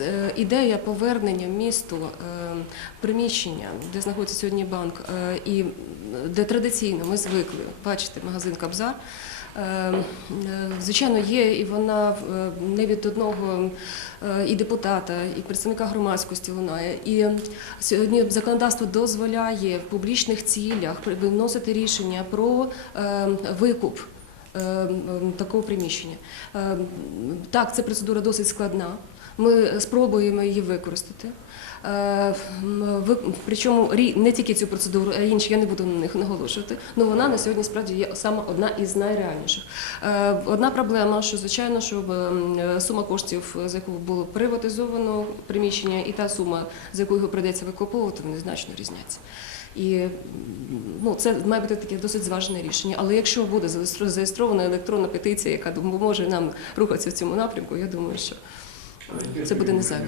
Е, Ідея повернення в місто е, приміщення, де знаходиться сьогодні банк, е, і де традиційно ми звикли бачити магазин Кабзар. Звичайно, є, і вона не від одного і депутата, і представника громадськості лунає. І сьогодні законодавство дозволяє в публічних цілях виносити рішення про викуп такого приміщення. Так, ця процедура досить складна. Ми спробуємо її використати. Е, Причому не тільки цю процедуру, а інші, я не буду на них наголошувати. але вона на сьогодні справді є саме одна із найреальніших. Е, Одна проблема, що звичайно, щоб сума коштів, за яку було приватизовано приміщення, і та сума, за яку його прийдеться викуповувати, вони значно різняться. І ну, це має бути таке досить зважене рішення. Але якщо буде зареєстрована електронна петиція, яка допоможе нам рухатися в цьому напрямку, я думаю, що це буде не зайве.